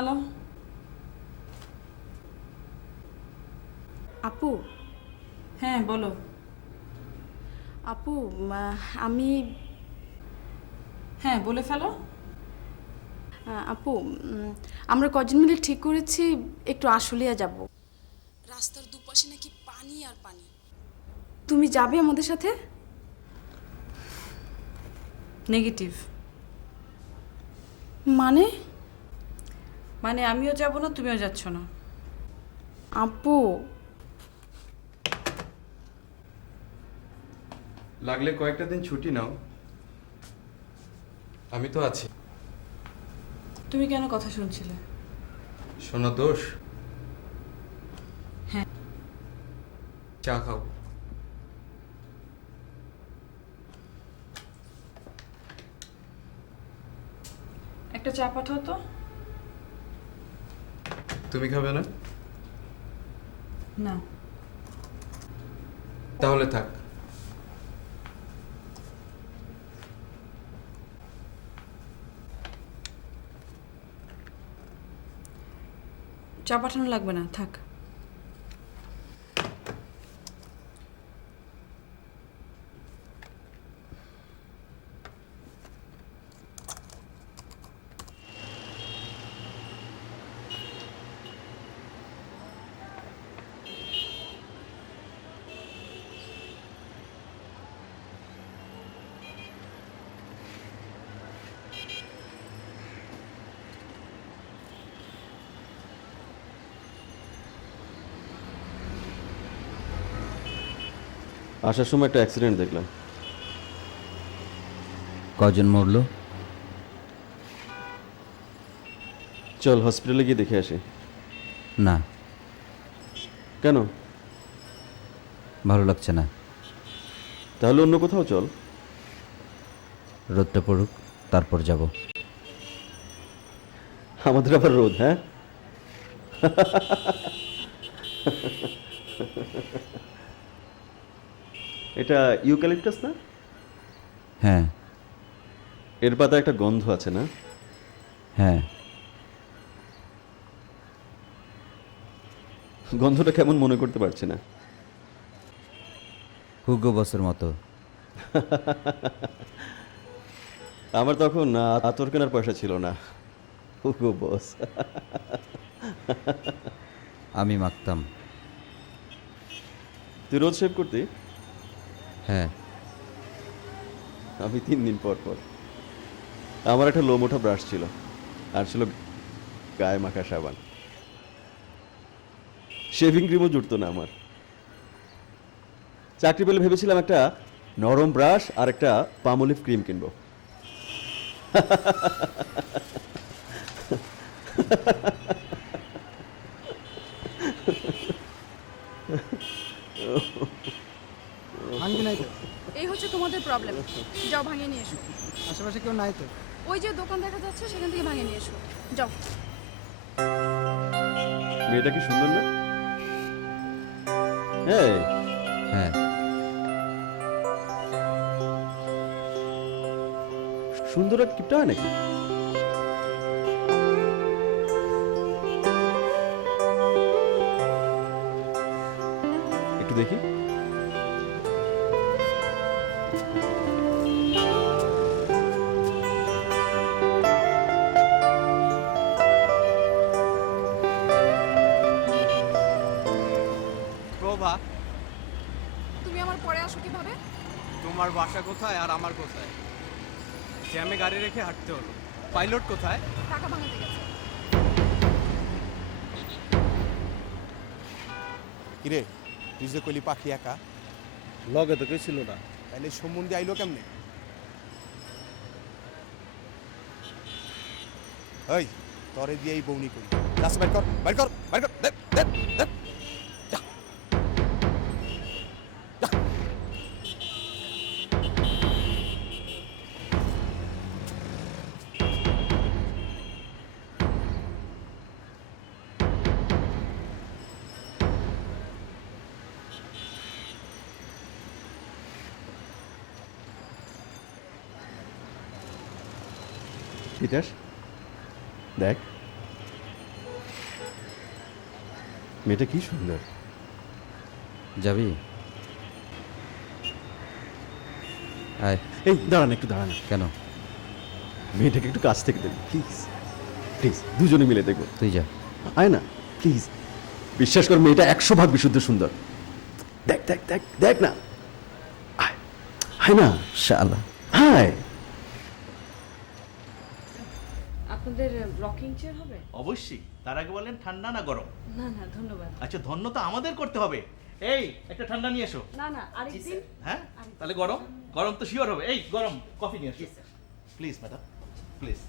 Hello আপু। হ্যাঁ বলো। আপু, আমি হ্যাঁ বলে ফেলো। আপু, আমরা কজন মিলে ঠিক করেছি একটু আশুলিয়া যাব। রাস্তার দুপাশে নাকি পানি আর পানি। তুমি যাবে আমাদের সাথে? নেগেটিভ। মানে? মানে আমিও যাব না, তুমিও যাচ্ছ না। আপু, লাগলে কয়েকটা দিন ছুটি নাও, আমি তো আছি। তুমি কেন কথা শুনছিলে? শোনো দোষ। হ্যাঁ। চা খাও। একটা চা পাঠাও তো। তুমি খাবে না? না। তাহলে থাক। চা পাঠানো লাগবে না, থাক। আসার সময় একটা অ্যাক্সিডেন্ট দেখলাম। কজন মরলো? চল হসপিটালে গিয়ে দেখে আসি। না, কেন? ভালো লাগছে না। তাহলে অন্য কোথাও চল। রোদটা পড়ুক, তারপর যাব। আমাদের আবার রোদ? হ্যাঁ, এটা ইউক্যালিপটাস না? হ্যাঁ এর পাতা একটা গন্ধ আছে না? হ্যাঁ, গন্ধটা কেমন মনে করতে পারছি না। হুগো বসের মতো। আমার তখন আতর কেনার পয়সা ছিল না। হুগো বস। আমি মাখতাম। তুই রোজ শেভ করতি? হ্যাঁ, আমি 3 দিন পর পর। আমার একটা লোম ওঠা ব্রাশ ছিল, আর ছিল গায়ে মাখা সাবান। শেভিং ক্রিমও জুটতো না আমার। চাকরি পেলে ভেবেছিলাম একটা নরম ব্রাশ আর একটা পামোলিভ ক্রিম কিনবো। ভাঙ্গি নাই তো? এই হচ্ছে তোমাদের প্রবলেম। যাও ভাঙিয়ে নিয়ে এসো। আশেপাশে কেউ নাই তো? ওই যে দোকান দেখা যাচ্ছে সেখান থেকে ভাঙিয়ে নিয়ে এসো। যাও। মেয়েটা কি সুন্দর না? হ্যাঁ, হ্যাঁ। সুন্দর আর কিপটা হয় নাকি? একটু দেখি। প্রভা, তুমি আমার পরে আসো কিভাবে? তোমার বাসা কোথায় আর আমার কোথায়? জ্যামে গাড়ি রেখে হাঁটতে হলো। পাইলট কোথায়? টাকা ভাঙাতে গেছে। কিরে, তুই যে কইলি পাখি একা, লগে তো কেউ ছিল না। তাইলে সম্বন্ধে আইলো কেমনে? ওই তরে দিয়েই বউনি করি। রাস্তা বাইর কর, বাইর কর, বাইর কর, দে, দে, দে। যা। যা। তিতাস, দেখ মেয়েটা কি সুন্দর। যাবি? আয়। এই দাঁড়ান, একটু দাঁড়ান। কেন? মেয়েটাকে একটু কাছ থেকে দেখো প্লিজ, প্লিজ দুজনে মিলে দেখো। তুই যা। আয় না প্লিজ, বিশ্বাস কর মেয়েটা 100 ভাগ বিশুদ্ধ সুন্দর। দেখ দেখ দেখ দেখ না, আয় আয় না, শালা। আয়। আপনাদের রকিং চেয়ার হবে? অবশ্যই। তার আগে বলেন ঠান্ডা না গরম? না না ধন্যবাদ। আচ্ছা, ধন্য তো আমাদের করতে হবে। এই একটা ঠান্ডা নিয়ে এসো। না না আরেকদিন। হ্যাঁ, তাহলে গরম গরম তো শিওর হবে। এই গরম কফি নিয়ে এসো প্লিজ ম্যাডাম, প্লিজ।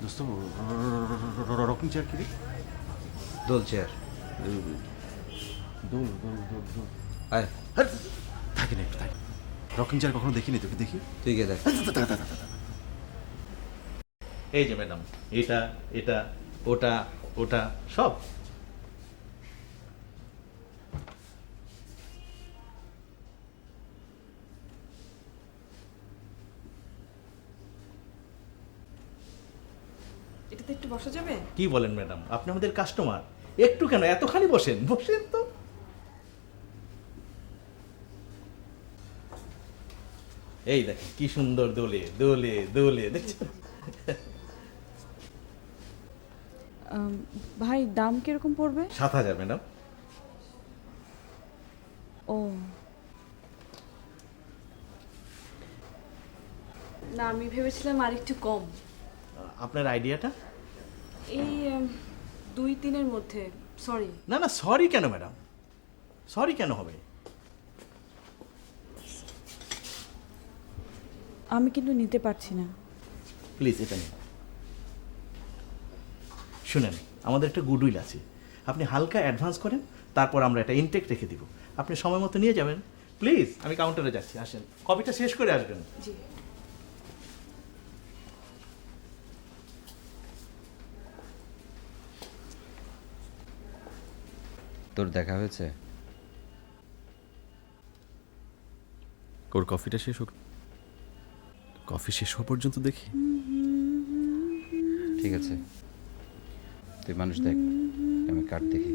দোস্ত রকিং চেয়ার কি রে? দোল চেয়ার। দোল দোল দোল দোল। আয়। থাকি না, একটু থাকি। রকিং চেয়ার কখনো দেখিনি, তোকে দেখি। তুই গিয়ে দেখ। এই যে ম্যাডাম, এটা এটা ওটা ওটা সব। এটাতে একটু বসা যাবে? কি বলেন ম্যাডাম, আপনি আমাদের কাস্টমার, একটু কেন এতখানি বসেন, বসেন তো। এই দেখেন কি সুন্দর দোলে দোলে দোলে, দেখছেন? ভাই দাম কিরকম পড়বে? 7,000 ম্যাডাম। ও না, আমি ভেবেছিলাম আর একটু কম। আপনার আইডিয়াটা? এই 2-3-এর মধ্যে। সরি। না না, সরি কেন ম্যাডাম, সরি কেন হবে? আমি কিন্তু নিতে পারছি না। প্লিজ এটা নিন। শুনেন, আমাদের একটা গুডউইল আছে, আপনি হালকা অ্যাডভান্স করেন, তারপর আমরা একটা ইনটেক রেখে দিব, আপনি সময় মতো নিয়ে যাবেন। প্লিজ, আমি কাউন্টারে যাচ্ছি, আসেন, কপিটা শেষ করে আসবেন। জি। তোর দেখা হয়েছে? ওর কফিটা শেষ হোক, কফি শেষ হওয়া পর্যন্ত দেখি। ঠিক আছে, তুই মানুষ দেখ, আমি কার্ড দেখি।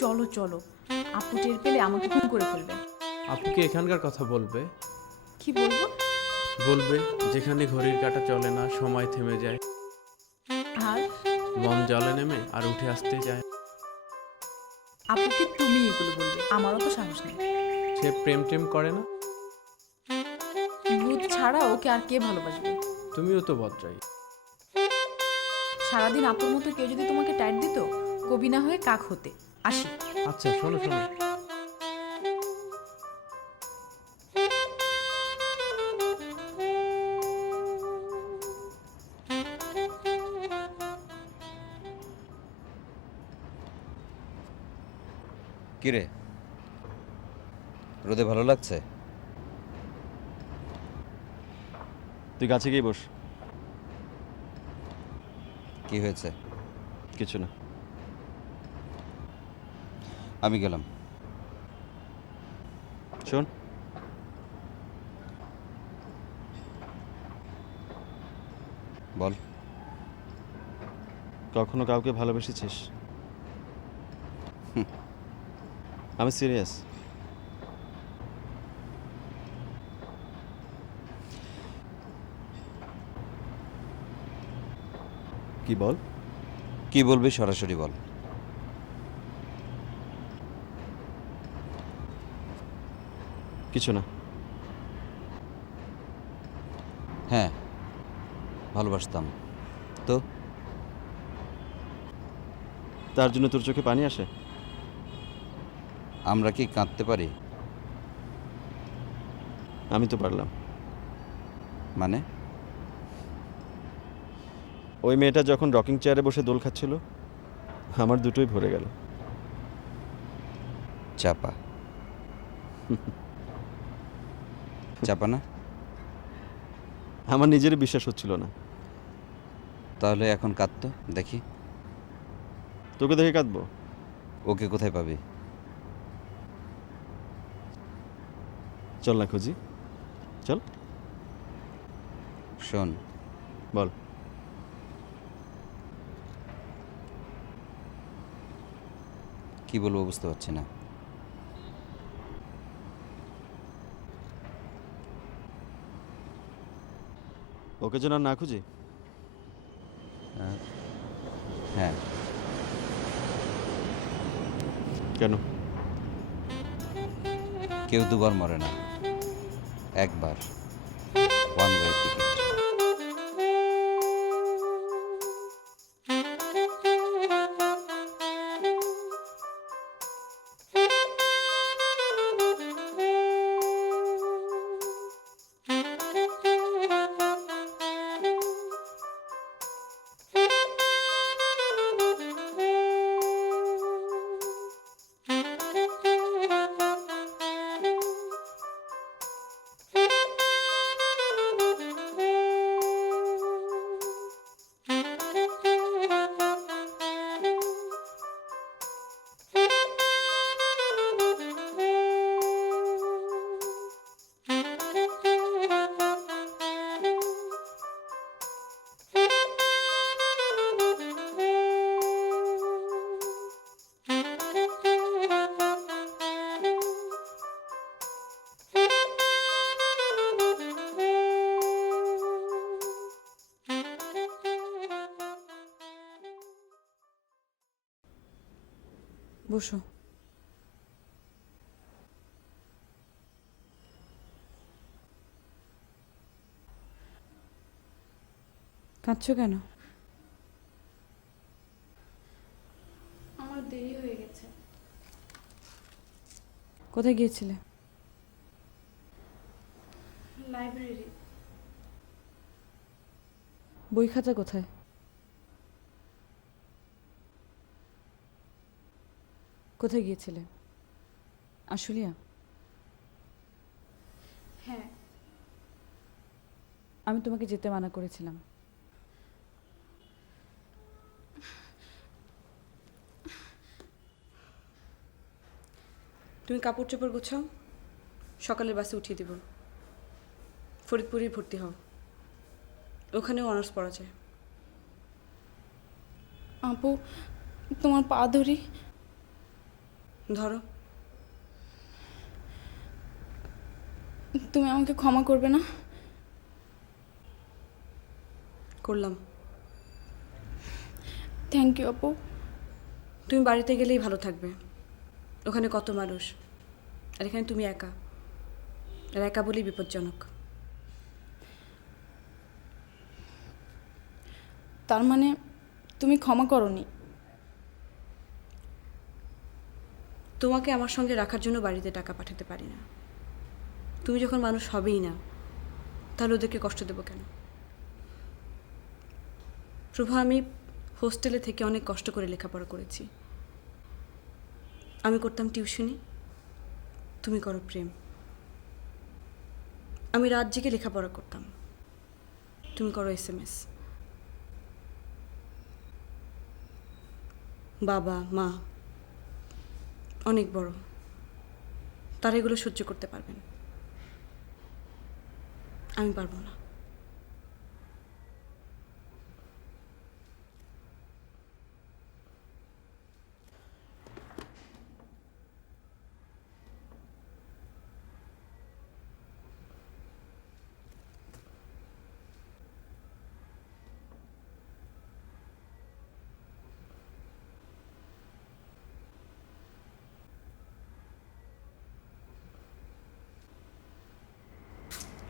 চলো চলো, আপু টের পেলে আমাকে খুন করে ফেলবে। আপুকে এখানকার কথা বলবে, কি বলবো? বলবে যেখানে ঘড়ির কাঁটা চলে না, সময় থেমে যায়। আর বম জলে নেমে আর উঠে আসতে যায়। আপুকে তুমি এগুলো বলবে, আমারও তো সাহস নেই। সে প্রেম টেম করে না, ভূত ছাড়া ওকে আর কে ভালোবাসবে? তুমিও তো বদরাই। সারাদিন আপুর মতো কেউ যদি তোমাকে টাইট দিত, কবি না হয়ে কাক হতে। আসি। আচ্ছা শোনো শোনো, কিরে, রোদে ভালো লাগছে? তুই কাছে গিয়ে বস। কি হয়েছে? কিছু না। আমি গেলাম। শোন, বল। কখনো কাউকে ভালোবেসেছিস? আমি সিরিয়াস। কি বল? কি বলবি সরাসরি বল। কিছু না। হ্যাঁ, ভালোবাসতাম তো। তার জন্য তোর চোখে পানি আসে? আমরা কি কাঁদতে পারি? আমি তো পারলাম। মানে? ওই মেয়েটা যখন রকিং চেয়ারে বসে দোল খাচ্ছিল, আমার দুটোই ভরে গেল। চাপা। চাপা না? আমার নিজেরই বিশ্বাস হচ্ছিল না। তাহলে এখন কাঁদতো দেখি। তোকে দেখে কাঁদবো? ওকে কোথায় পাবি? চল না খুঁজি, চল। শোন, বল। কি বলবো বুঝতে পারছি না। ওকে যেন আর না খুঁজি? হ্যাঁ। কেন? কেউ দুবার মরে না, একবার। One way ticket. বসো। কাঁদছো কেন? আমার দেরি হয়ে গেছে। কোথায় গিয়েছিলে? লাইব্রেরি। বই খাতা কোথায়? কোথায় গিয়েছিলে? আশুলিয়া? হ্যাঁ। আমি তোমাকে যেতে মানা করেছিলাম। তুমি কাপড় চোপড় গুছাও, সকালের বাসে উঠিয়ে দিব। ফরিদপুরেই ভর্তি হও, ওখানেও অনার্স পড়া যায়। আপু, তোমার পা ধরি। ধরো। তুমি আমাকে ক্ষমা করবে না? করলাম। থ্যাংক ইউ আপু। তুমি বাড়িতে গেলেই ভালো থাকবে। ওখানে কত মানুষ, আর এখানে তুমি একা, আর একা বলেই বিপজ্জনক। তার মানে তুমি ক্ষমা করনি? তোমাকে আমার সঙ্গে রাখার জন্য বাড়িতে টাকা পাঠাতে পারি না। তুমি যখন মানুষ হবেই না, তাহলে ওদেরকে কষ্ট দেবো কেন? প্রভা, আমি হোস্টেলে থেকে অনেক কষ্ট করে লেখাপড়া করেছি। আমি করতাম টিউশনি, তুমি করো প্রেম। আমি রাত জেগে লেখাপড়া করতাম, তুমি করো SMS। বাবা মা অনেক বড়, তারা এগুলো সহ্য করতে পারবেন, আমি পারবো না।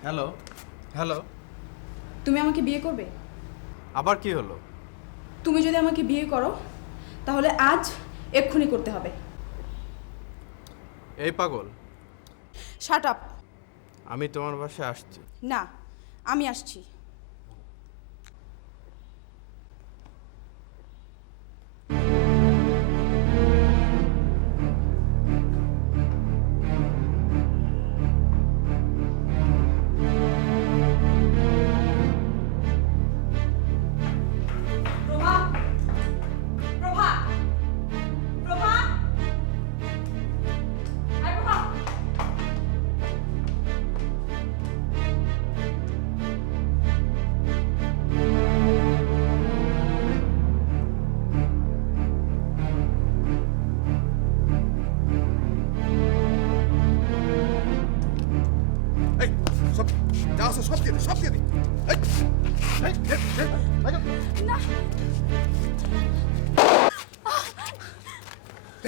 হ্যালো হ্যালো, তুমি আমাকে বিয়ে করবে? আবার কি হলো? তুমি যদি আমাকে বিয়ে করো তাহলে আজ এক্ষুনি করতে হবে। এই পাগল, শাট আপ। আমি তোমার বাসায় আসছি। না, আমি আসছি। এই সব যা আছে সব দিয়ে দে, সব দিয়ে দে। এই, এই, এই, এই, ভাইজান। না,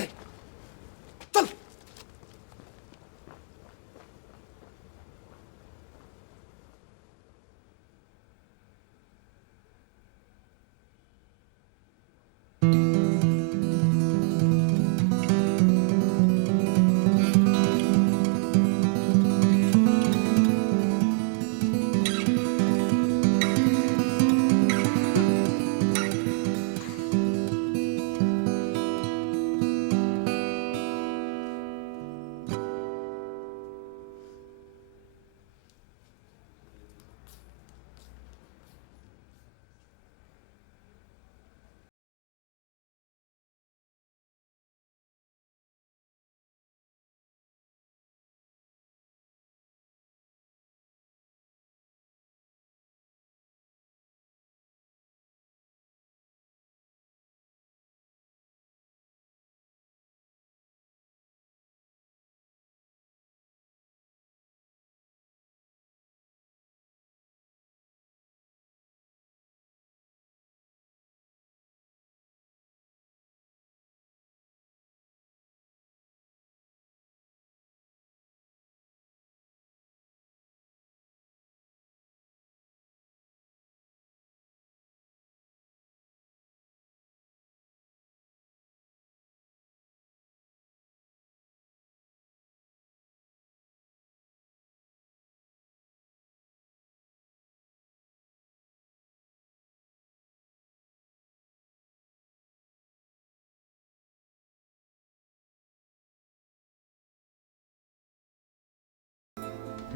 এই, চল।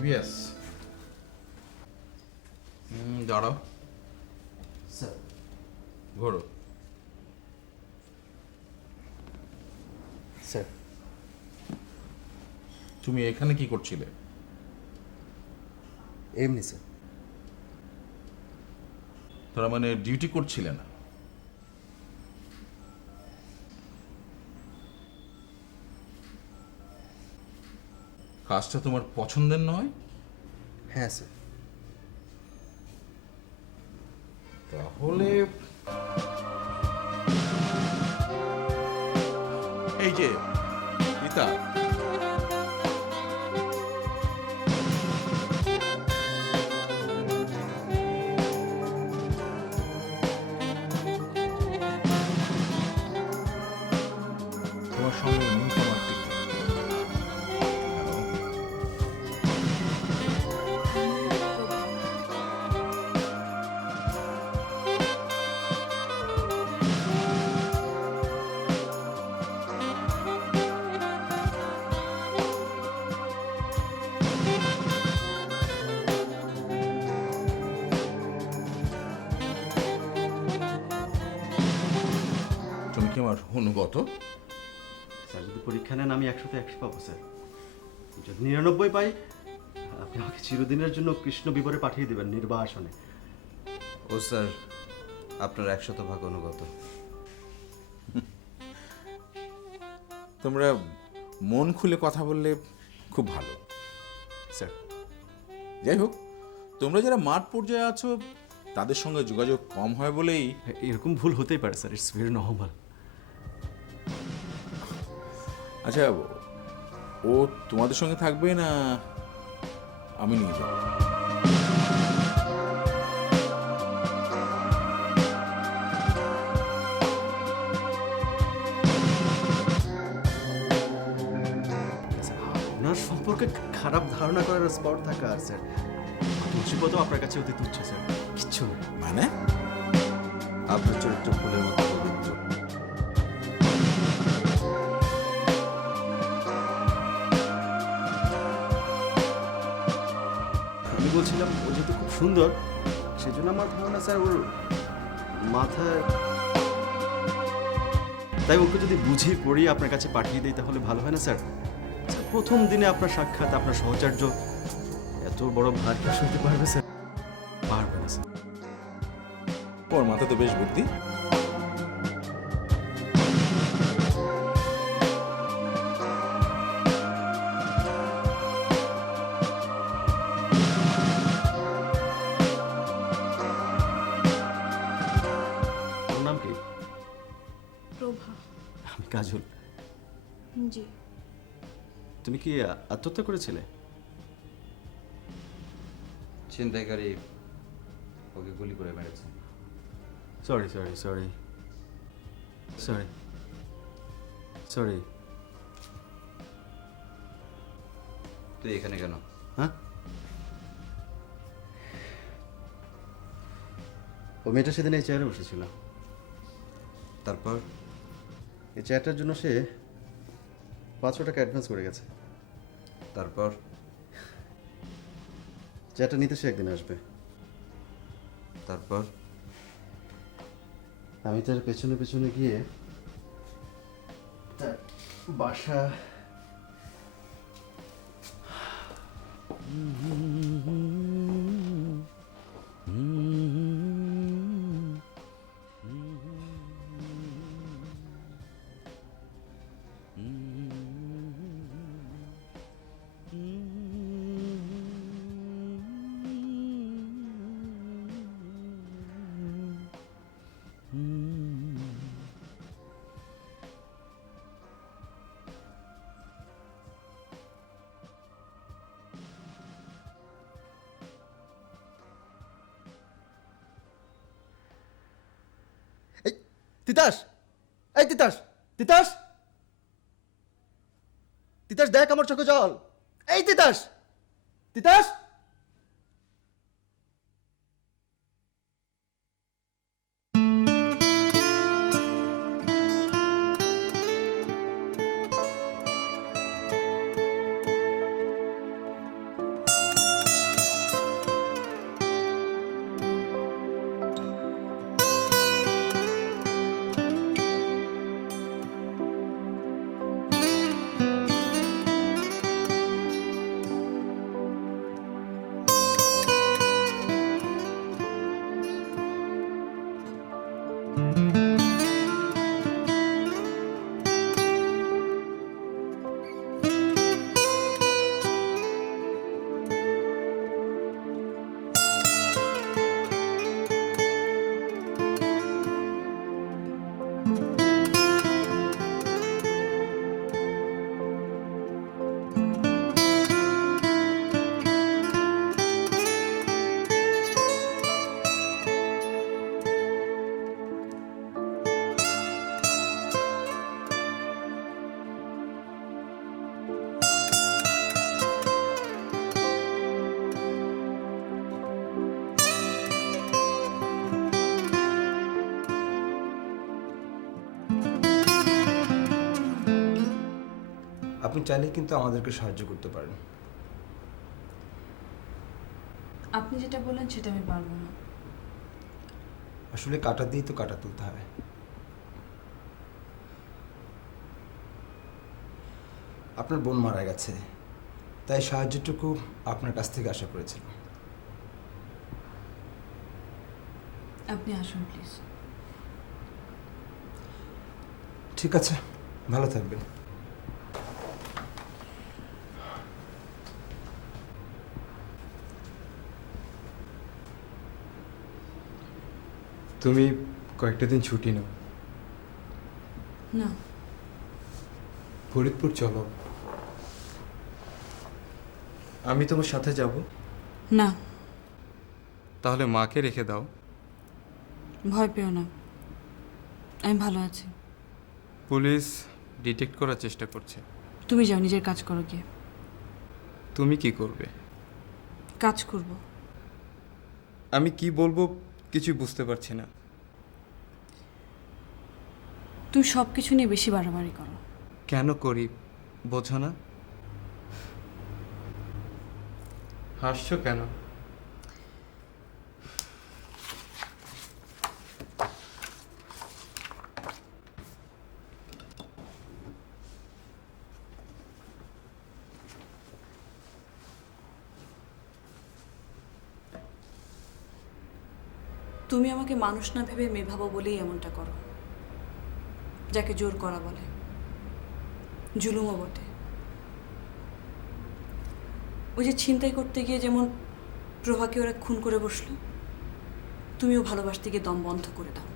ইয়েস। দাঁড়াও, স্যার। ঘোরো। স্যার, তুমি এখানে কি করছিলে? এমনি স্যার। তার মানে ডিউটি করছিলে না? কাজটা তোমার পছন্দের নয়? হ্যাঁ স্যার। তাহলে এই যে রীতা, তোমার সঙ্গে মিনিট আমার ঠিক নেই। হ্যালো? তুমি কি আমার অনুগত? স্যার যদি পরীক্ষা নেন আমি 100-তে 100 পাবো স্যার। যদি 99 পাই আপনি আমাকে চিরদিনের জন্য কৃষ্ণ বিবরে পাঠিয়ে দেবেন নির্বাসনে। ও স্যার, আপনার 100% অনুগত। তোমরা মন খুলে কথা বললে খুব ভালো। স্যার যাই হোক, তোমরা যারা মাঠ পর্যায়ে আছো তাদের সঙ্গে যোগাযোগ কম হয় বলেই এরকম ভুল হতেই পারে স্যার, ইটস ভেরি নর্মাল। আচ্ছা, ও তোমাদের সঙ্গে থাকবে না আমি নিয়ে যাবো? ওনার সম্পর্কে খারাপ ধারণা করার স্পট থাকা আর স্যার তুলসীপদও আপনার কাছে অতি তুচ্ছ স্যার, কিচ্ছু না। মানে আপনার চরিত্র ফুলের মতো পবিত্র। আমি বলছিলাম ও যেহেতু খুব সুন্দর সেজন্য আমার ধারণা স্যার ওর মাথায়, তাই ওকে যদি বুঝিয়ে পড়িয়ে আপনার কাছে পাঠিয়ে দিই তাহলে ভালো হয় না স্যার? স্যার, প্রথম দিনে আপনার সাক্ষাৎ, আপনার সহচর্য, এত বড় ভার কি সইতে পারবে স্যার? পারবে না স্যার। ওর মাথা তো বেশ বুদ্ধি। ওর নাম কি? প্রভা। আমি কাজল। জি। তুমি কি আত্মহত্যা করেছিলে? ছিনতাইকারী ওকে গুলি করে মেরেছে। Sorry sorry sorry sorry sorry. তুই এখানে কেন? হ্যাঁ, ও মেয়েটা সেদিন এই চেয়ারে বসেছিল। তারপর এই চেয়ারটার জন্য সে 500 টাকা অ্যাডভান্স করে গেছে। তারপর চেয়ারটা নিতে সে একদিন আসবে। তারপর আমি তার পেছনে পেছনে গিয়ে তার বাসা তিতাস, এই তিতাস, তিতাস, তিতাস দেখ আমার চোখে জল। এই তিতাস, তিতাস। আপনি চাইলে কিন্তু আমাদেরকে সাহায্য করতে পারেন। আপনি যেটা বললেন সেটা আমি পারবো না। আসলে কাটা দিয়েই তো কাটা তুলতে হয়। আপনার বোন মারা গেছে, তাই সাহায্যটুকু আপনার কাছ থেকে আশা করেছিলাম। আপনি আসুন প্লিজ। ঠিক আছে, ভালো থাকবেন। তুমি কয়েকটা দিন ছুটি নাও। না, ফরিদপুর চলো, আমি তোমার সাথে যাব। না, তাহলে মাকে রেখে দাও। ভয় পেও না, আমি ভালো আছি। পুলিশ ডিটেক্ট করার চেষ্টা করছে। তুমি যাও, নিজের কাজ করো গিয়ে। তুমি কি করবে? কাজ করব। আমি কি বলবো কিছুই বুঝতে পারছি না। তুমি সব কিছু নিয়ে বেশি বাড়াবাড়ি করো। কেন করি বোঝো না? হাসছো কেন? তুমি আমাকে মানুষ না ভেবে মেয়ে ভাবো বলেই এমনটা করো, যাকে জোর করা বলে, জুলুমও বটে। ওই যে ছিনতাই করতে গিয়ে যেমন প্রভাকে ওরা খুন করে বসলো, তুমিও ভালোবাসতে গিয়ে দম বন্ধ করে দাও।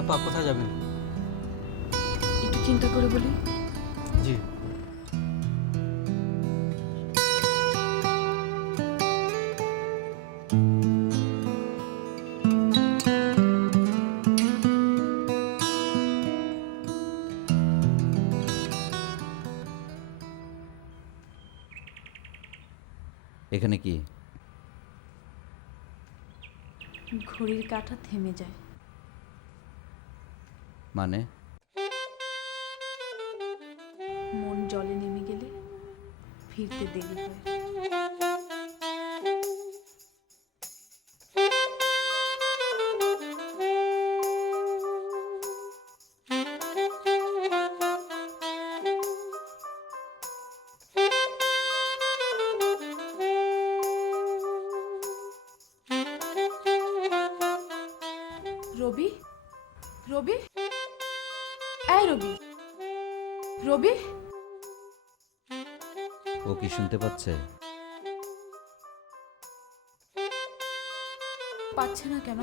আপা কোথায় যাবেন? একটু চিন্তা করে বলি। জি। এখানে কি? ঘড়ির কাঁটা থেমে যায়। মানে? মন জলে নেমে গেলে ফিরতে দেরি হয়। রবি, রবি, এই রবি, রবি। ও কি শুনতে পাচ্ছে? পাচ্ছে না কেন?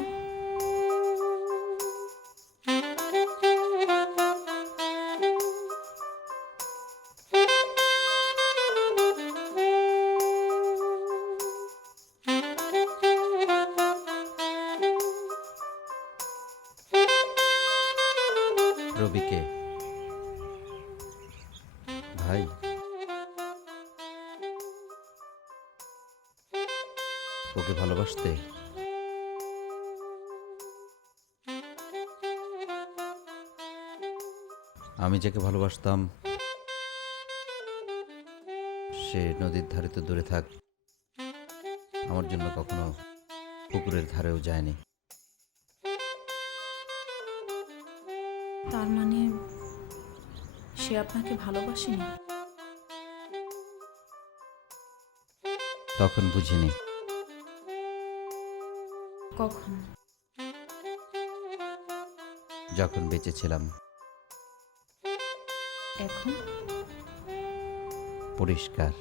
রবিকে ভাই? ওকে ভালোবাসতে? আমি যাকে ভালোবাসতাম সে নদীর ধারে তো দূরে থাক, আমার জন্য কখনো পুকুরের ধারেও যায়নি। তার মানে সে আপনাকে ভালোবাসেনি? তখন বুঝিনি। কখন? যখন বেঁচে ছিলাম। এখন? পরিষ্কার।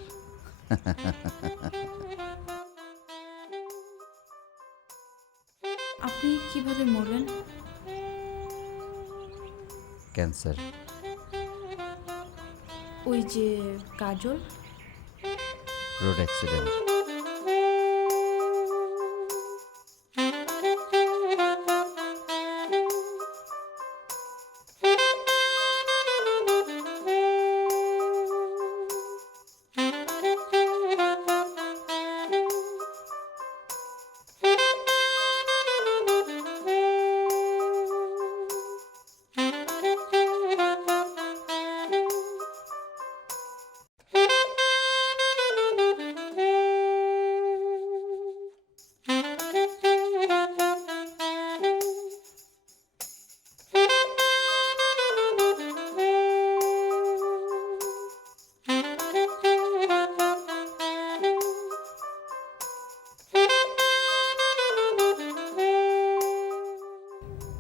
আপনি কিভাবে মরলেন? ক্যান্সার। ওই যে কাজল? Road accident.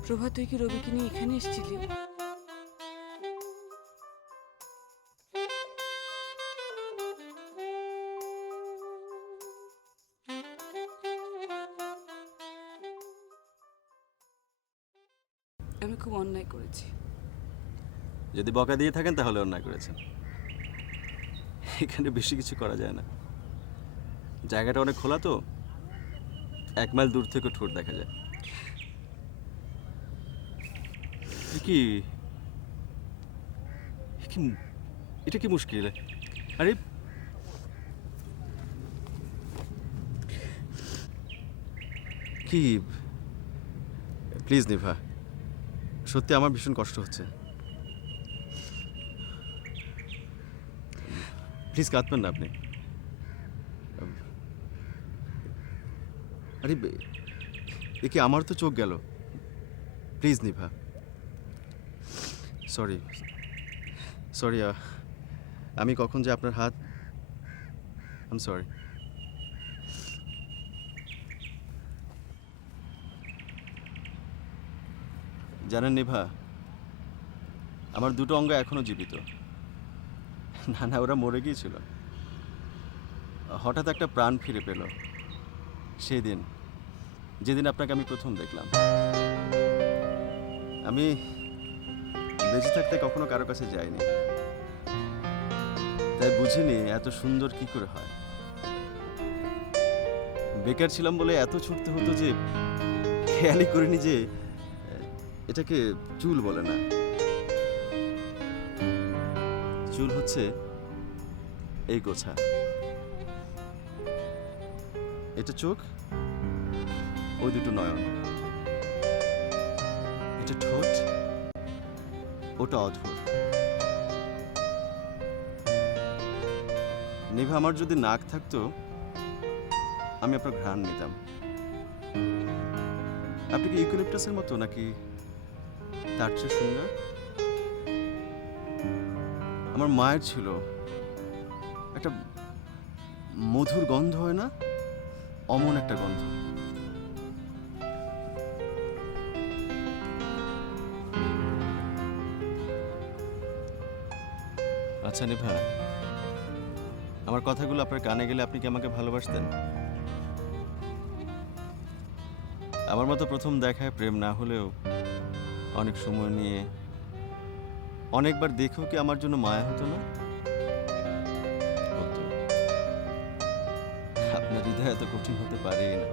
প্রভা, তুই কি রবিকে নিয়ে এখানে এসেছিলি? আমি খুব অন্যায় করেছি। যদি বকা দিয়ে থাকেন তাহলে অন্যায় করেছেন। এখানে বেশি কিছু করা যায় না, জায়গাটা অনেক খোলা তো, 1 মাইল দূর থেকে ঠোঁট দেখা যায়। কি এটা কি মুশকিল? আরে কি, প্লিজ নিভা, সত্যি আমার ভীষণ কষ্ট হচ্ছে। প্লিজ কাঁদবেন না আপনি। আরে এ কি, আমার তো চোখ গেল। প্লিজ নিভা, সরি সরি, আমি কখন যে আপনার হাত, আই সরি। জানেন নিভা, আমার 2টো অঙ্গ এখনো জীবিত। না না, ওরা মরে গিয়েছিল, হঠাৎ একটা প্রাণ ফিরে পেল সেই দিন, যেদিন আপনাকে আমি প্রথম দেখলাম। আমি বেঁচে থাকতে কখনো কারো কাছে যাইনি, তাই বুঝিনি এত সুন্দর কি করে হয়। বেকার ছিলাম বলে এত ছুটতে হতো যে খেয়ালই করিনি যে এটাকে চুল বলে না, চুল হচ্ছে এই গোছা। এটা চোখ, ওই 2টো নয়ন। এটা ঠোঁট, ওটা অধর। নিভা, আমার যদি নাক থাকতো আমি আপনার ঘ্রাণ নিতাম। আপনি কি ইউক্যালিপটাসের মতো নাকি তার চেয়ে সুন্দর? আমার মায়ের ছিল একটা মধুর গন্ধ, হয় না, অমন একটা গন্ধ। আচ্ছা নিভা, আমার কথাগুলো আপনার কানে গেলে আপনি কি আমাকে ভালোবাসতেন? আমার মতো প্রথম দেখায় প্রেম না হলেও অনেক সময় নিয়ে অনেকবার দেখেও কি আমার জন্য মায়া হতো না? হতো। আপনার হৃদয় এত কঠিন হতে পারে না।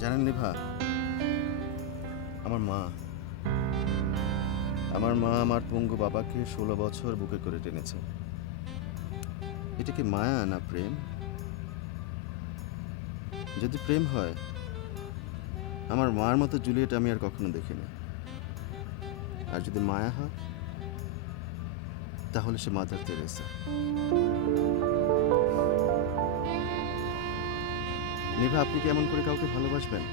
জানেন নিভা, আমার মা আমার পঙ্গু বাবাকে 16 বছর বুকে করে টেনেছে। এটা কি মায়া না প্রেম? যদি প্রেম হয়, আমার মার মতো জুলিয়েট আমি আর কখনো দেখিনি। আর যদি মায়া হয়, তাহলে সে মাদার তেরেসা। নিভা, আপনি কি এমন করে কাউকে ভালোবাসবেন?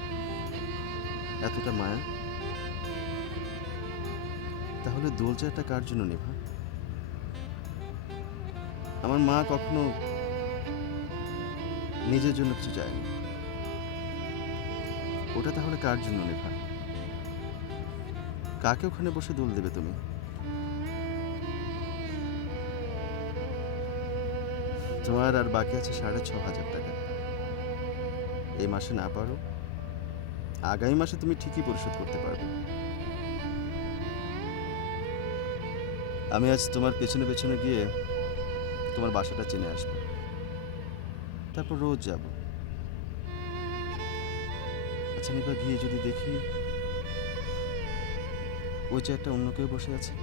এতটা মায়া? তাহলে দোলচাটা কার জন্য নিভা? আমার মা কখনো নিজের জন্য কিছু চায়নি। ওটা তাহলে কার জন্য নিভা? কাকে ওখানে বসে দোল দেবে তুমি? তোমার আর বাকি আছে 6,500 টাকা। এই মাসে না পারো, আগামী মাসে তুমি ঠিকই পরিশোধ করতে পারবে। আমি আজ তোমার পেছনে পেছনে গিয়ে তোমার বাসাটা চিনে আসবো, তারপর রোজ যাব। আচ্ছা নিবা, গিয়ে যদি দেখি ওই চেয়ারটা অন্য কেউ বসে আছে?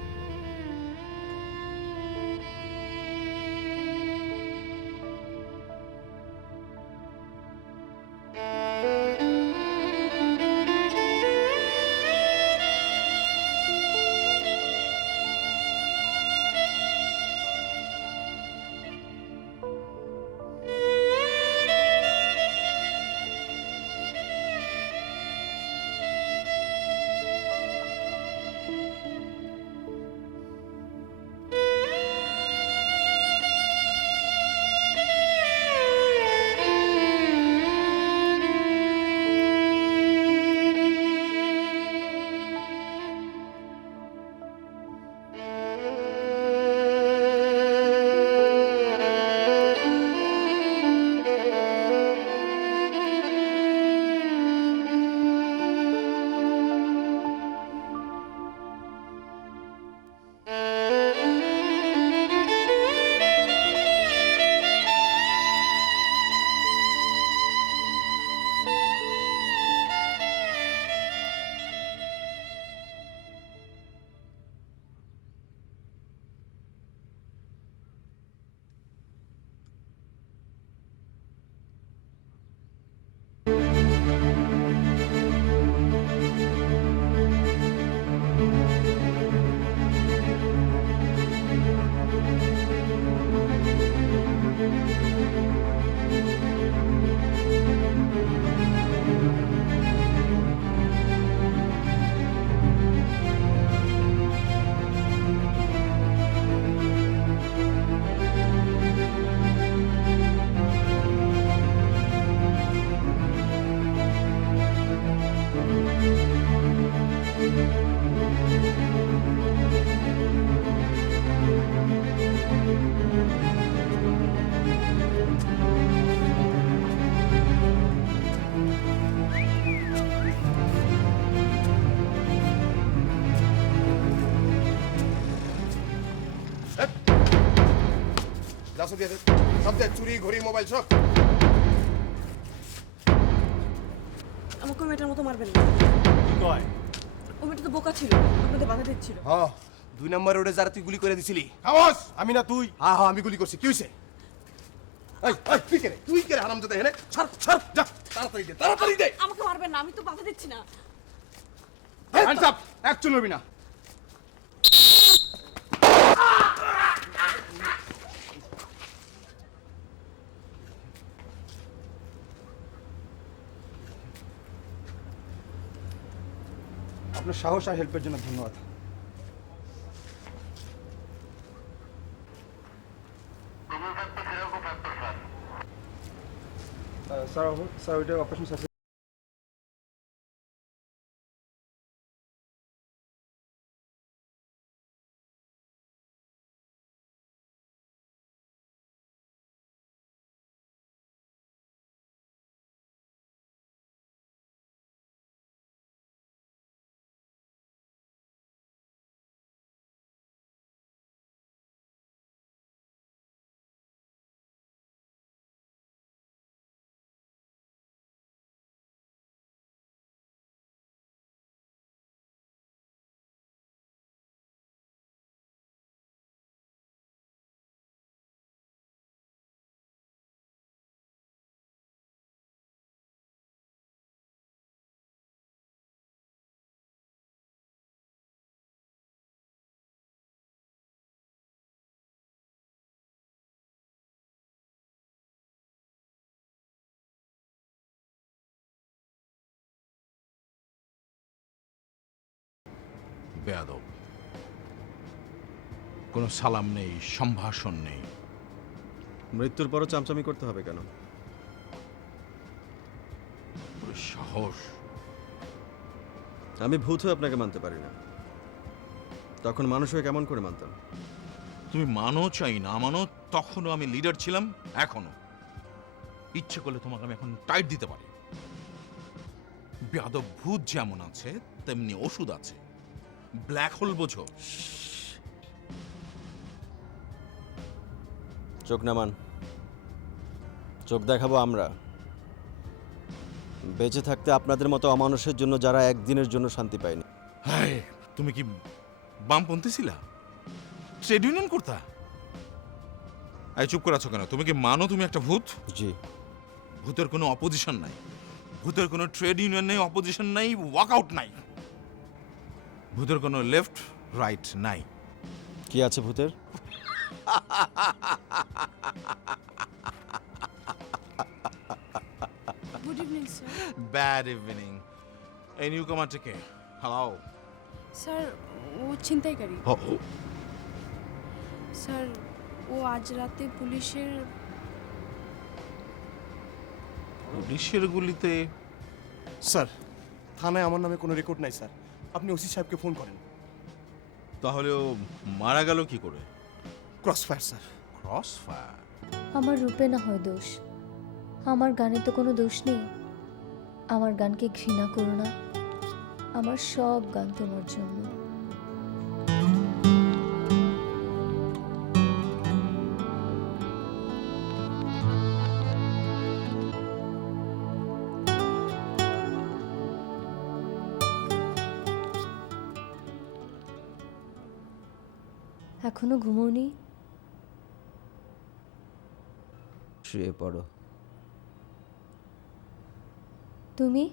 গ্লাসও দিয়ে দে, সব দে, চুরি ঘড়ি মোবাইল সব। আমাকে ওই মেয়েটার মতো মারবেন না। কয় ও মেয়েটা তো বোকা ছিল, আপনাদের বাধা দিচ্ছিল। হ্যাঁ, 2 নম্বর রোডে যারা তুই গুলি করে দিছিলি। খামোশ, আমি না তুই। হ্যাঁ হ্যাঁ, আমি গুলি করছি। কি হইছে? এই এই, তুই কে রে হারামজাদা? এখানে ছাড় ছাড়, যা তাড়াতাড়ি দে, তাড়াতাড়ি দে। আমাকে মারবেন না, আমি তো বাধা দিচ্ছি না। হ্যান্ডস আপ, এক চুল নবি না। আপনার সাহস আর হেল্পের জন্য ধন্যবাদ। স্যার ওইটা অপারেশন বেয়াদব। কোনো সালাম নেই, সম্ভাষণ নেই। মৃত্যুর পরও চামচামি করতে হবে কেন? ওর সাহস! আমি ভূত হয়ে আপনাকে মানতে পারি না, তখন মানুষ হয়ে কেমন করে মানতাম? তুমি মানো চাই না মানো, তখনও আমি লিডার ছিলাম, এখনো। ইচ্ছে করলে তোমাকে আমি এখন টাইট দিতে পারি। বেয়াদব ভূত যেমন আছে তেমনি ওষুধ আছে। ব্ল্যাক হোল বোঝো? চোখ নামান। চোখ দেখাবো আমরা। বেঁচে থাকতে আপনাদের মতো অমানুষের জন্য যারা একদিনের জন্য শান্তি পায়নি। হায়, তুমি কি বামপন্থী ছিলা? ট্রেড ইউনিয়ন করতা? এই চুপ করে আছো কেন? তুমি কি মানো তুমি একটা ভূত? জি। ভূতের কোনো অপোজিশন নাই, ভূতের কোনো ট্রেড ইউনিয়ন নেই, অপোজিশন নাই, ওয়াকআউট নাই। ভূতের কোনো লেফট রাইট নাই। কি আছে ভূতের? Good evening sir. Bad evening. এই নিউ কামারটা কে? হ্যালো। স্যার ও ছিনতাইকারী। স্যার ও আজ রাতে পুলিশের গুলিতে? স্যার, থানায় আমার নামে কোনো রেকর্ড নাই স্যার। আপনি ওসি সাহেবকে ফোন করেন। তাহলে ও মারা গেল কি করে? Cross fire sir. Cross fire? আমার রূপে না হয় দোষ, আমার গানে তো কোনো দোষ নেই। আমার গানকে ঘৃণা করো না, আমার সব গান তোমার জন্য। এখনো ঘুমোনি? শুয়ে পড়ো। তুমি?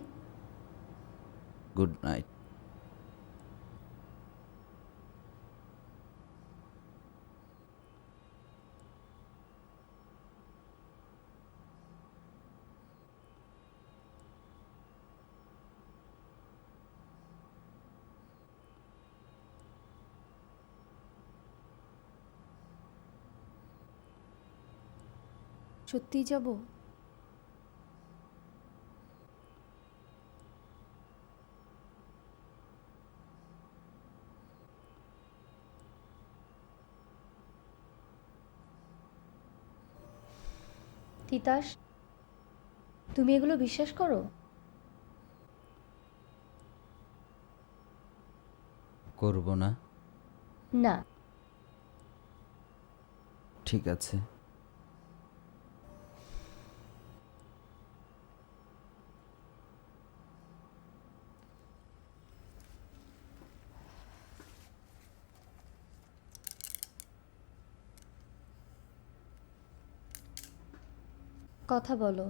Good night. সত্যিই যাব? তিতাস, তুমি এগুলো বিশ্বাস করো? করব না? না। ঠিক আছে। কথা বলো।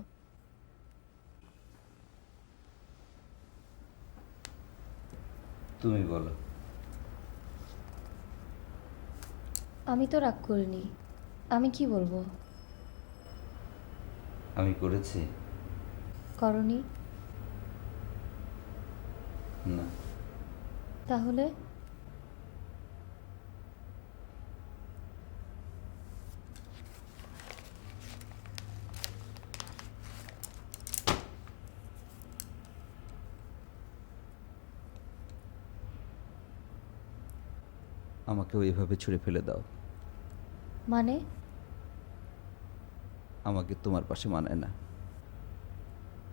তুমি বলো। আমি তো রাগ করিনি, আমি কি বলবো? আমি করেছি? করনি? না। তাহলে? আমাকে ওইভাবে ছুঁড়ে ফেলে দাও। মানে? আমাকে তোমার পাশে মানায় না।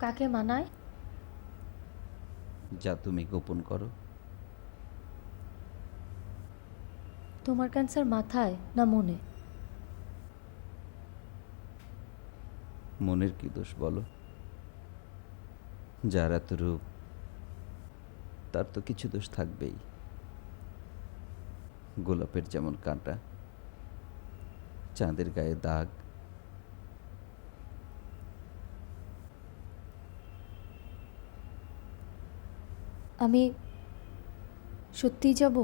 কাকে মানায়? যা তুমি গোপন করো। তোমার ক্যান্সার মাথায় না মনে? মনের কি দোষ বলো? যার এত রূপ তার তো কিছু দোষ থাকবেই। গোলাপের যেমন কাঁটা, চাঁদের গায়ে দাগ। আমি সত্যিই যাব?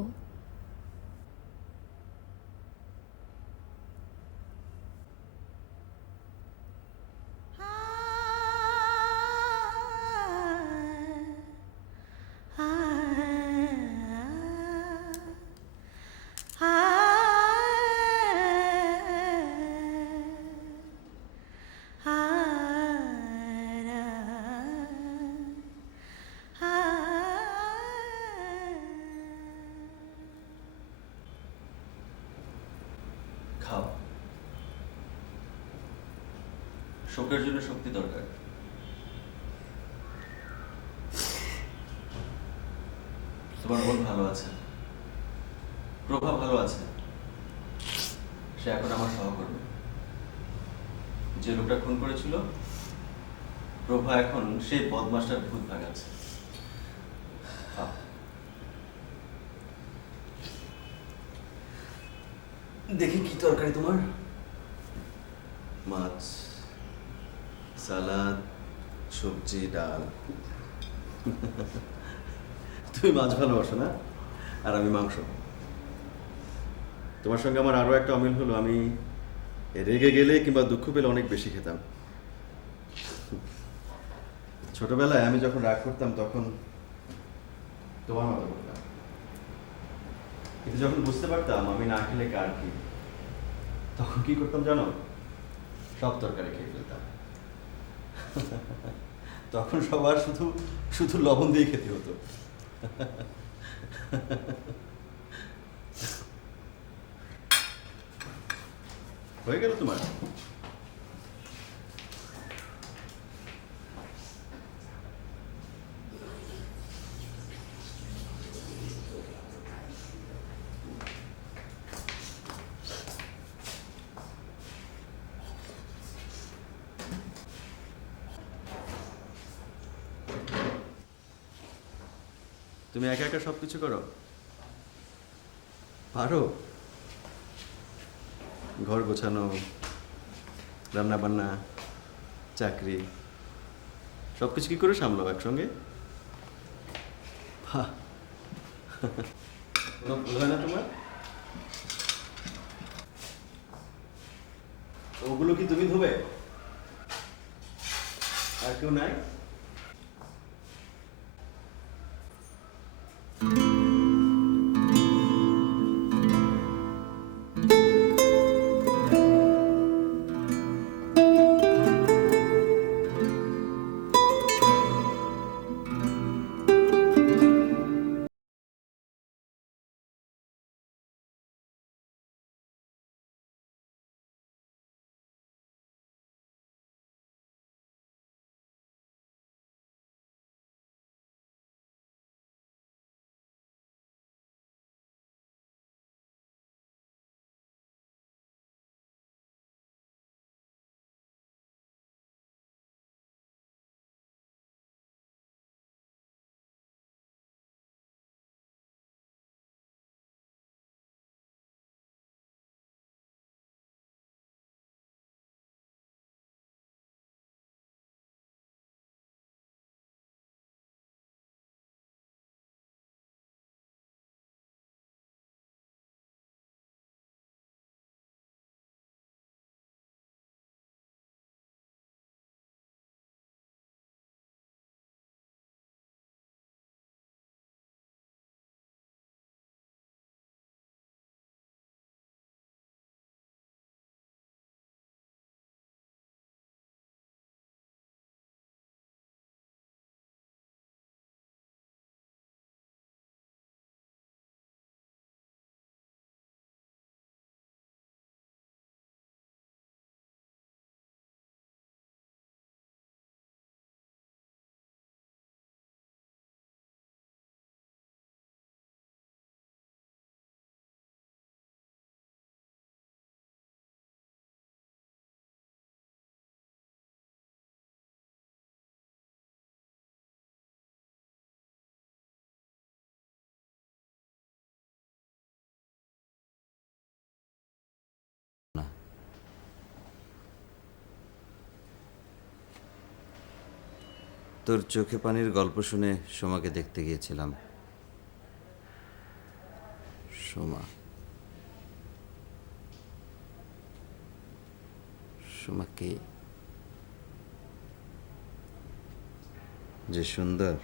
শোকের জন্য শক্তি দরকার। তোমার বোন ভালো আছে, প্রভা ভালো আছে, সে এখন আমার সহকর্মী। যে লোকটা খুন করেছিল প্রভা এখন সেই বদমাসটার ভূত ভাগাচ্ছে। দেখি কি তরকারি তোমার? মাছ, সালাদ, সবজি, ডাল। তুমি মাছ ভালোবাসো না, আর আমি মাংস। তোমার সঙ্গে আমার আরো একটা অমিল হলো, আমি রেগে গেলে কিংবা দুঃখ পেলে অনেক বেশি খেতাম। ছোটবেলায় আমি যখন রাগ করতাম তখন তোমার মতো করতাম, কিন্তু যখন বুঝতে পারতাম আমি না খেলে কার কি, তখন কি করতাম জানো? সব তরকারি খেয়ে ফেলতাম। তখন সবার শুধু শুধু লবণ দিয়ে খেতে হতো। হয়ে গেল তোমার? তুমি একা একা সবকিছু করো? পারো? ঘর গোছানো, রান্না বান্না, চাকরি, সবকিছু কি করে সামলাও একসঙ্গে? বাহ! কোনো ভুল হয় না তোমার? ওগুলো কি তুমি ধোবে? আর কেউ নাই? তোর চোখে পানির গল্প শুনে সোমাকে দেখতে গিয়েছিলাম। সোমা, সোমা কে? যে সুন্দর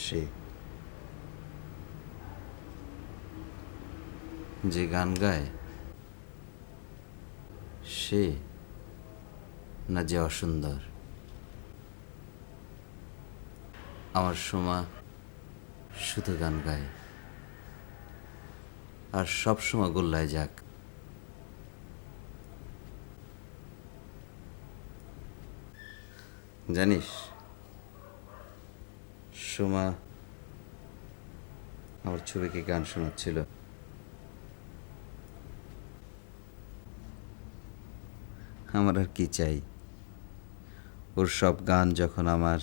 সে, যে গান গায় সে, না যে অসুন্দর? আমার সোমা শুধু গান গায়, আর সব সময় গোল্লায় যাক। জানিস সোমা আমার ছবিকে গান শোনাচ্ছিল। আমার আর কি চাই, ওর সব গান যখন আমার।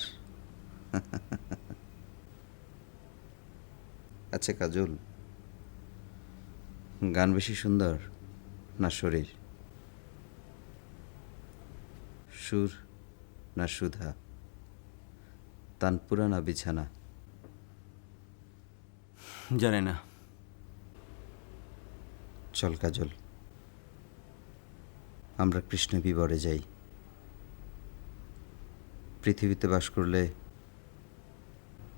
আচ্ছা কাজল, গান বেশি সুন্দর না শরীর, সুর না সুধা, তানপুরা না বিছানা? জানি না। চল কাজল, আমরা কৃষ্ণ বিবরে যাই। পৃথিবীতে বাস করলে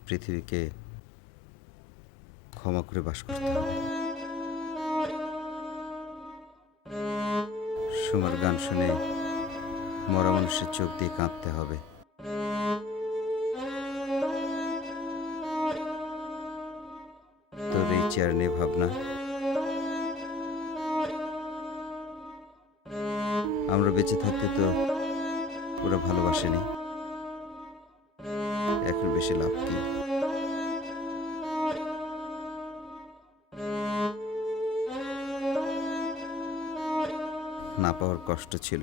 পৃথিবীকে ক্ষমা করে বাস করতে হবে। সোমার গান শুনে মরা মানুষের চোখ দিয়ে কাঁদতে হবে। তোর এই চেয়ার নিয়ে ভাবনা। আমরা বেঁচে থাকতে তো ওরা ভালোবাসেনি, এখন বেশি লাভ কি? না পাওয়ার কষ্ট ছিল,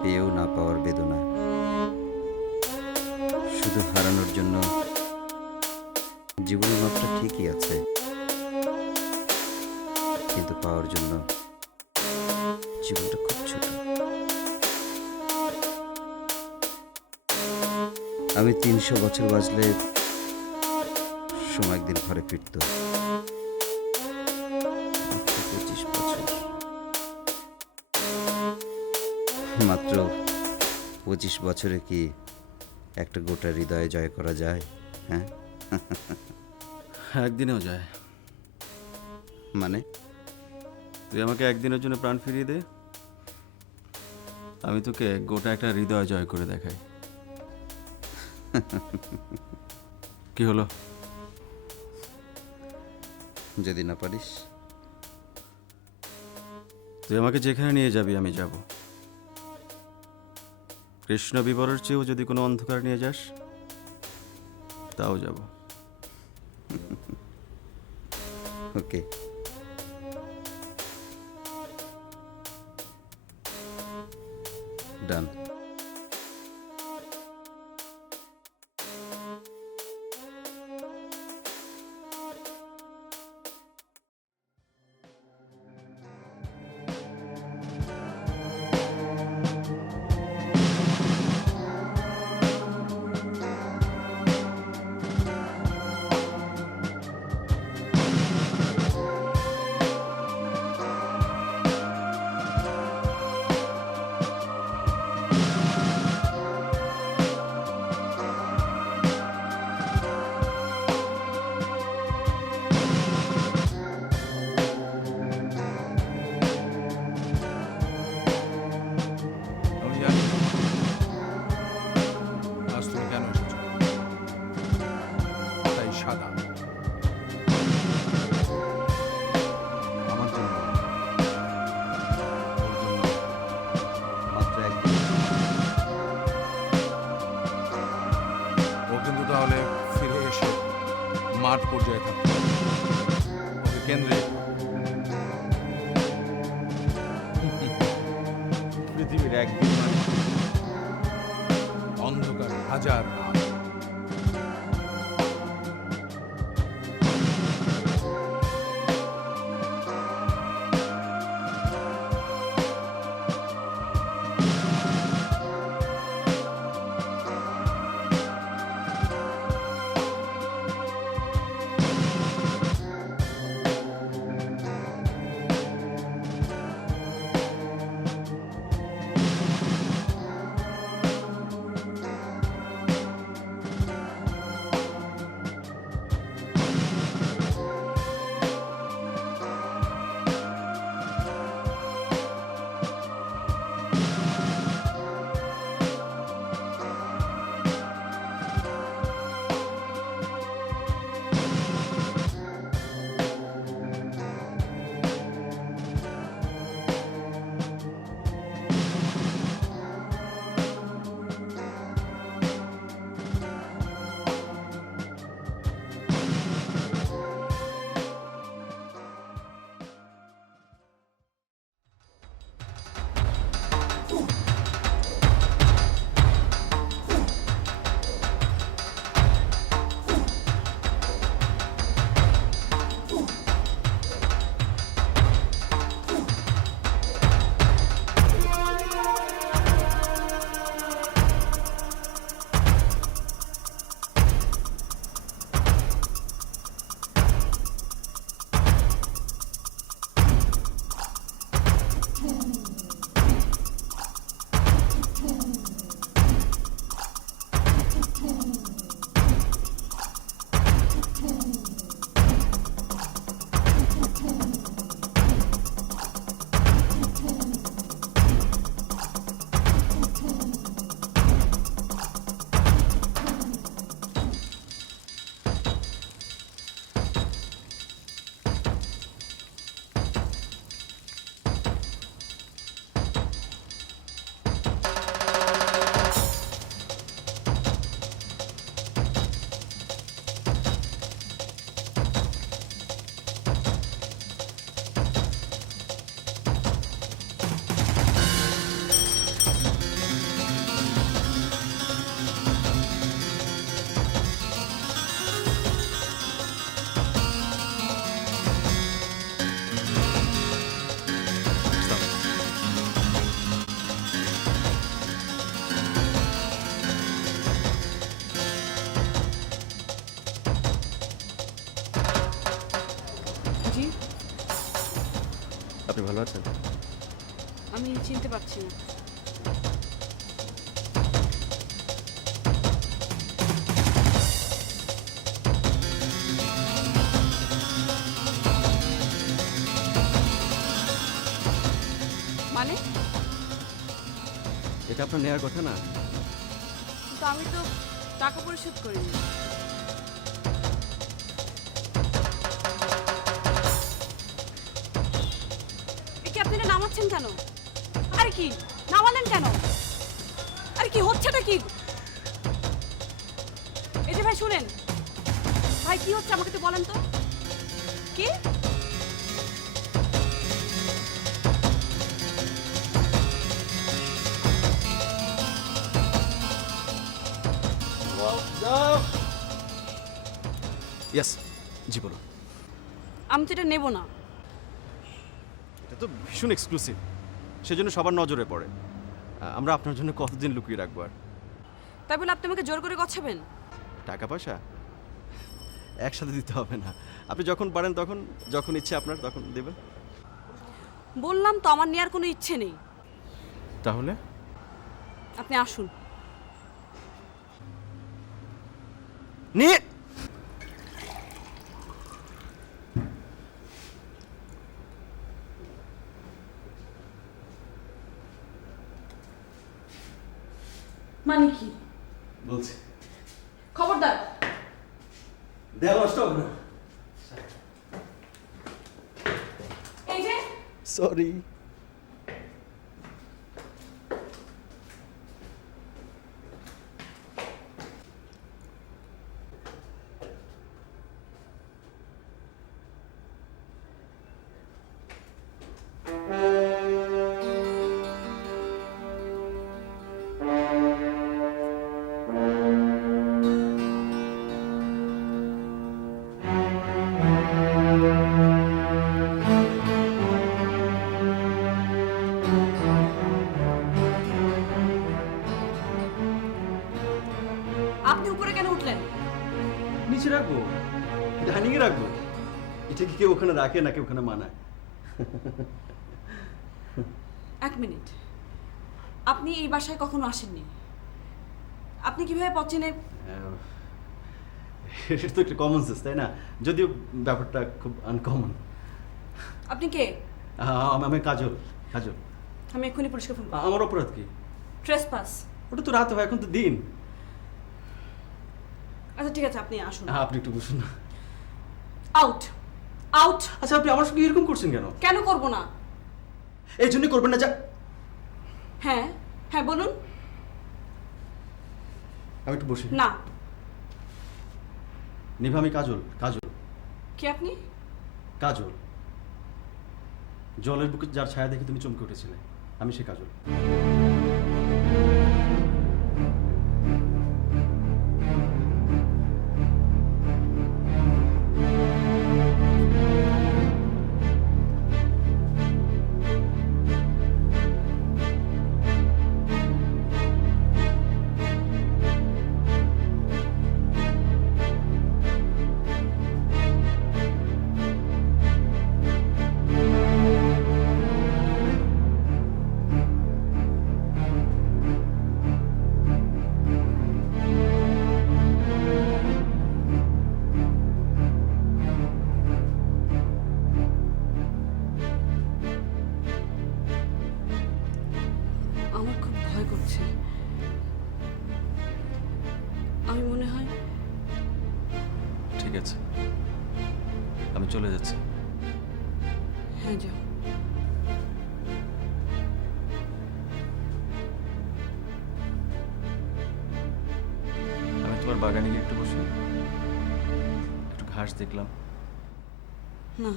পেয়েও না পাওয়ার বেদনা। শুধু হারানোর জন্য জীবনের মাত্রা ঠিকই আছে, কিন্তু পাওয়ার জন্য জীবনটা খুব ছোট। আমি 300 বছর বাঁচলে সময় একদিন ঘরে ফিরত। 25 বছর, মাত্র 25 বছরে কি একটা গোটা হৃদয়ে জয় করা যায়? হ্যাঁ, একদিনেও যায়। মানে তুই আমাকে একদিনের জন্য প্রাণ ফিরিয়ে দে, আমি তোকে গোটা একটা হৃদয় জয় করে দেখাই। কি হলো? যদি না পারিস? তুই আমাকে যেখানে নিয়ে যাবি আমি যাব। কৃষ্ণ বিবরের চেয়েও যদি কোনো অন্ধকার নিয়ে যাস তাও যাব। ওকে, ডান। আমি জানি আজ তুমি কেন এসেছো, তাই সাদা আমার জন্য, ওর জন্য মাত্র একদিন। ও কিন্তু তাহলে ফিরে এসে মাঠ পর্যায়ে থাকবে, ওকে কেন্দ্রে পৃথিবীর একদিন মানে অন্ধকার হাজার রাত। আপনি ভালো আছেন? আমি চিনতে পারছি না। মানে? এটা আপনার নেওয়ার কথা না। কিন্তু আমি তো টাকা পরিশোধ করিনি। একে আপনি এটা নামাচ্ছেন কেন? আরে কি নামালেন কেন? আরে কি হচ্ছেটা কি? এই যে ভাই শুনেন, ভাই কি হচ্ছে আমাকে তো বলেন তো। কি? ইয়েস, জি বলুন। আমি তো এটা নেব না। এটা তো ভীষণ এক্সক্লুসিভ, সেজন্য সবার নজরে পড়ে। আমরা আপনার জন্য কতদিন লুকিয়ে রাখবো আর? তাই বলে আপনি আমাকে জোর করে গছাবেন? টাকা পয়সা একসাথে দিতে হবে না, আপনি যখন পারেন তখন, যখন ইচ্ছে আপনার তখন দেবেন। বললাম তো আমার নেওয়ার কোনো ইচ্ছে নেই। তাহলে আপনি আসুন। নিয়ে মানে কি? বলছি খবরদার। দেওয়া নষ্ট হবে না। এই যে সরি। আপনি উপরে কেন উঠলেন? নিচে রাখবো, ডাইনিং এ রাখবো। এটা কি কেউ ওখানে রাখে নাকি ওখানে মানায়? এক মিনিট, আপনি এই বাসায় কখনো আসেননি। আপনি কিভাবে পচেনে? এটা তো একটা কমন সেন্স, তাই না? যদিও ব্যাপারটা খুব আনকমন। আপনি কে? আমি কাজল। কাজল, আমি এক্ষুনি পুলিশকে ফোন করব। আমার অপরাধ কি? ট্রেসপাস। ওটা তো রাত হয়, এখন তো দিন। আচ্ছা ঠিক আছে, আপনি আসুন। আপনি একটু বসুন না। Out out. আচ্ছা, আপনি আমার সঙ্গে এরকম করছেন কেন? কেন করব না? এই জন্যই করবেন না যা। হ্যাঁ হ্যাঁ বলুন। আমি একটু বসি। না। নিভা, আমি কাজল। কাজল কি আপনি? কাজল, জলের বুকে যার ছায়া দেখে তুমি চমকে উঠেছিলে, আমি সে কাজল। আমার খুব ভয় করছে। আমি মনে হয়। ঠিক আছে, আমি চলে যাচ্ছি। হ্যাঁ যাও। আমি তোমার বাগানে গিয়ে একটু বসি, একটু ঘাস দেখলাম। না।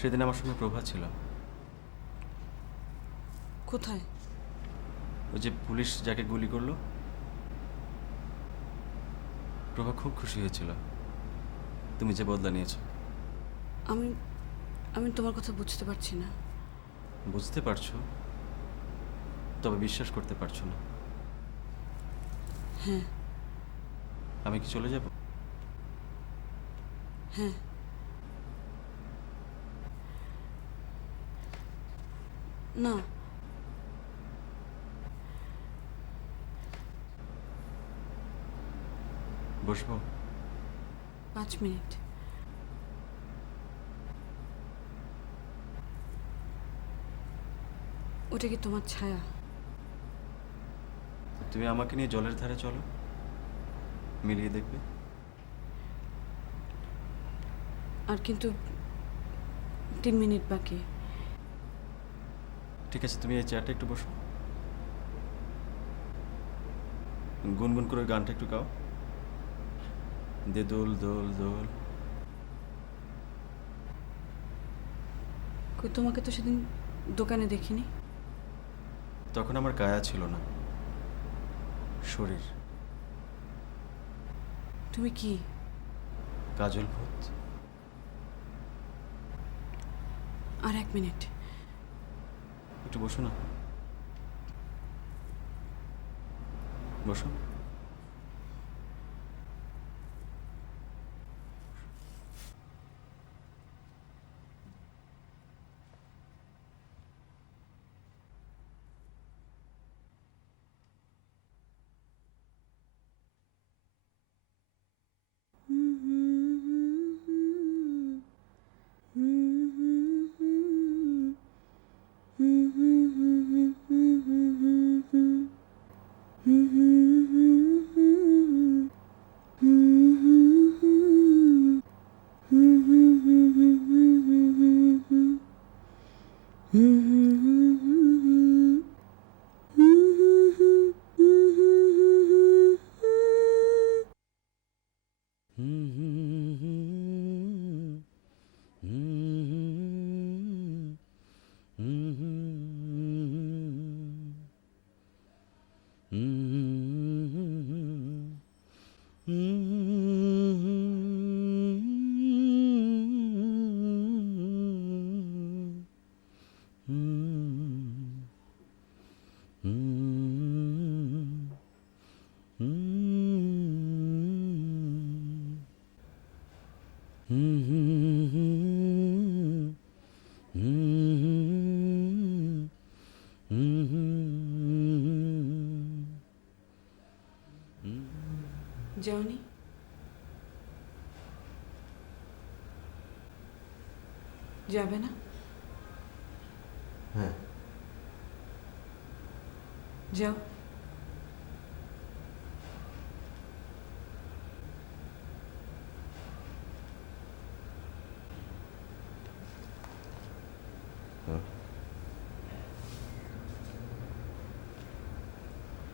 সেদিন আমার সঙ্গে প্রভা ছিল। কোথায়? ওই যে পুলিশ যাকে গুলি করলো, প্রভা খুব খুশি হয়েছিল তুমি যে বদলা নিয়েছো। আমি আমি তোমার কথা বুঝতে পারছি না। বুঝতে পারছো, তবে বিশ্বাস করতে পারছো না। হ্যাঁ। আমি কি চলে যাব? হ্যাঁ। না, বসবো? 5 মিনিট। ওটা কি তোমার ছায়া? তুমি আমাকে নিয়ে জলের ধারে চলো, মিলিয়ে দেখবে। আর কিন্তু 3 মিনিট বাকি। ঠিক আছে, তুমি এই চেয়ারটা একটু বসো, গুনগুন করে ওই গানটা একটু গাও, দে দোল দোল দোল। কই, তোমাকে তো সেদিন দোকানে দেখিনি। তখন আমার কায়া ছিল না, শরীর। তুমি কি? কাজল ভূত। আর 1 মিনিট। একটু বসো না, বসো। যাওনি? যাবে না? হ্যাঁ, যাও।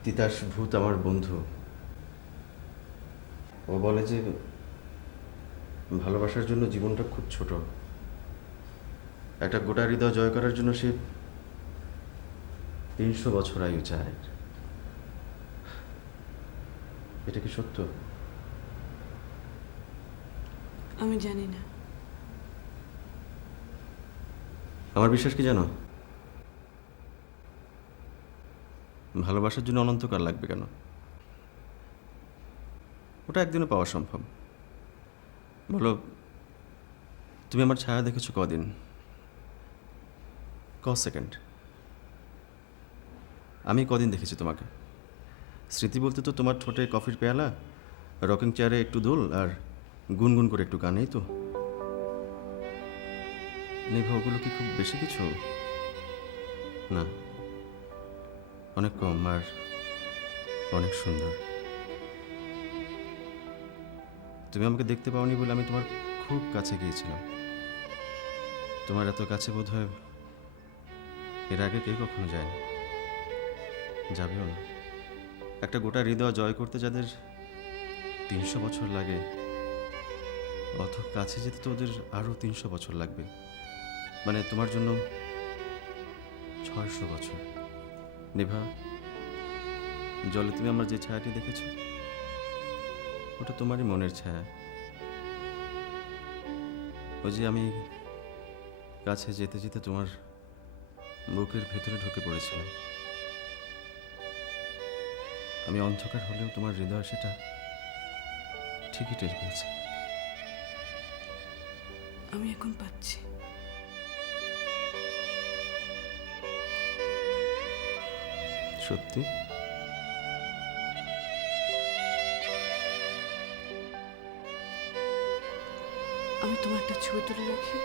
তিতাস ভূত আমার বন্ধু। ও বলে যে ভালোবাসার জন্য জীবনটা খুব ছোট, একটা গোটা হৃদয় জয় করার জন্য সে 300 বছর আয়ু চায়। এটা কি সত্য? আমি জানি না। আমার বিশ্বাস কি জানো, ভালোবাসার জন্য অনন্তকাল লাগবে কেন? ওটা একদিনও পাওয়া সম্ভব। বলো, তুমি আমার ছায়া দেখেছো কদিন? সেকেন্ড? আমি কদিন দেখেছি তোমাকে? স্মৃতি বলতে তো তোমার ঠোঁটে কফির পেয়ালা, রকিং চেয়ারে একটু দোল, আর গুনগুন করে একটু গানেই তো। নেভা, ওগুলো কি খুব বেশি কিছু? না, অনেক কম আর অনেক সুন্দর। তুমি আমাকে দেখতে পাওনি বলে আমি তোমার খুব কাছে গিয়েছিলাম। তোমার এত কাছে বোধ হয় এর আগে কেউ কখনো যায়নি, যাবেও না। একটা গোটা হৃদয় জয় করতে যাদের 300 বছর লাগে, অত কাছে যেতে তো ওদের আরও 300 বছর লাগবে। মানে তোমার জন্য 600 বছর। নিভা, জলে তুমি আমার যে ছায়াটি দেখেছো, ওটা তোমারই মনের ছায়া। ওই যে আমি কাছে যেতে যেতে তোমার বুকের ভেতরে ঢুকে পড়েছিলাম। আমি অন্ধকার হলেও তোমার হৃদয় সেটা ঠিকই টের পেয়েছে। আমি এখন পাচ্ছি। সত্যি? আমি তোমার একটা ছবি তুলে রাখি।